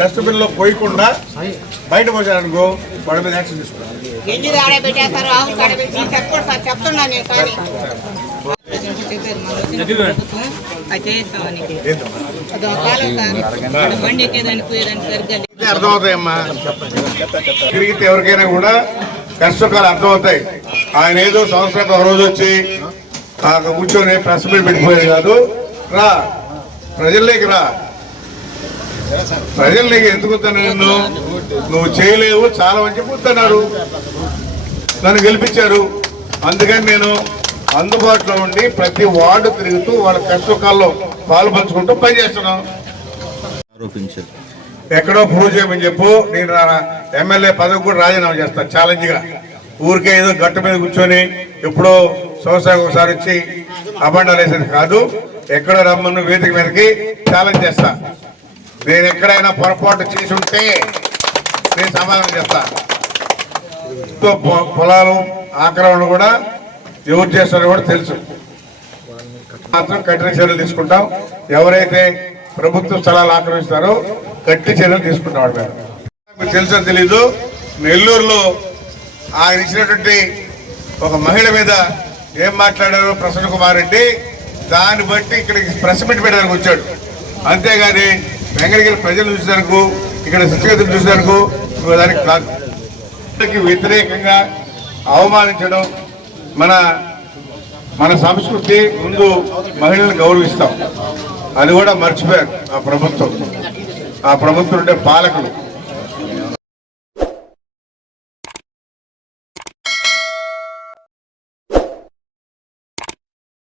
డస్ట్బిన్లో పోయకుండా బయట పోసారనుకో వాడి మీద యాక్షన్ తీసుకుంటాం గింజలు ఆడబెట్టేస్తారు ఆవు ఆడబెట్టి చెప్పండి సార్ చెప్తున్నా నేను కానీ. అది చేయిస్తామని అది ఒక కాలం సార్. అక్కడ బండి ఎక్కేదానికి పోయేదానికి సరిగ్గా లేదు. ఇదే అర్థమవుతాయమ్మా. తిరిగితే ఎవరికైనా కూడా కష్టకాలు అర్థమవుతాయి. ఆయన ఏదో సంవత్సరానికి ఒక రోజు వచ్చి ఆ కూర్చొని ప్రెస్ మీట్ పెట్టిపోయేది కాదు. రా ప్రజల్లోకి రా. ప్రజల్లోకి ఎందుకు వస్తాను నిన్ను నువ్వు చేయలేవు చాలా మంది చెప్పుతున్నారు నన్ను గెలిపించారు. అందుకని నేను అందుబాటులో ఉండి ప్రతి వార్డు తిరుగుతూ వాళ్ళ కష్టకాల్లో పాలు పంచుకుంటూ పనిచేస్తున్నాను ఎక్కడో ప్రూవ్ చేయమని చెప్పు. నేను ఎమ్మెల్యే పదవి కూడా రాజీనామా చేస్తాను ఛాలెంజ్గా ఊరికే ఏదో గట్టు మీద కూర్చొని ఎప్పుడో సంవత్సరానికి ఒకసారి వచ్చి అబండాలు వేసేది కాదు. ఎక్కడ రమ్మను వేదిక మీదకి ఛాలెంజ్ చేస్తా. నేను ఎక్కడైనా పొరపాటు చేసి ఉంటే నేను సమాధానం చేస్తా పొ- పొలాలు ఆక్రమణ కూడా ఎవరు చేస్తారో కూడా తెలుసు. మాత్రం కఠిన చర్యలు తీసుకుంటాం. ఎవరైతే ప్రభుత్వ స్థలాలు ఆక్రమిస్తారో గట్టి చర్యలు తీసుకుంటాం వాడి మీకు తెలుసో తెలీదు నెల్లూరులో ఆయన ఇచ్చినటువంటి ఒక మహిళ మీద ఏం మాట్లాడారో ప్రసన్న కుమార్ రెడ్డి దాన్ని బట్టి ఇక్కడికి ప్రెస్ మీట్ పెట్టడానికి వచ్చాడు. అంతేగాని వెంకటగిరి ప్రజలు చూసినందుకు ఇక్కడ స్థితిగతులు చూసినందుకు దానికి కాదు. వ్యతిరేకంగా అవమానించడం మన మన సంస్కృతి ముందు మహిళలను గౌరవిస్తాం. అది కూడా మర్చిపోయారు ఆ ప్రభుత్వం. ఆ ప్రభుత్వం ఉండే పాలకులు.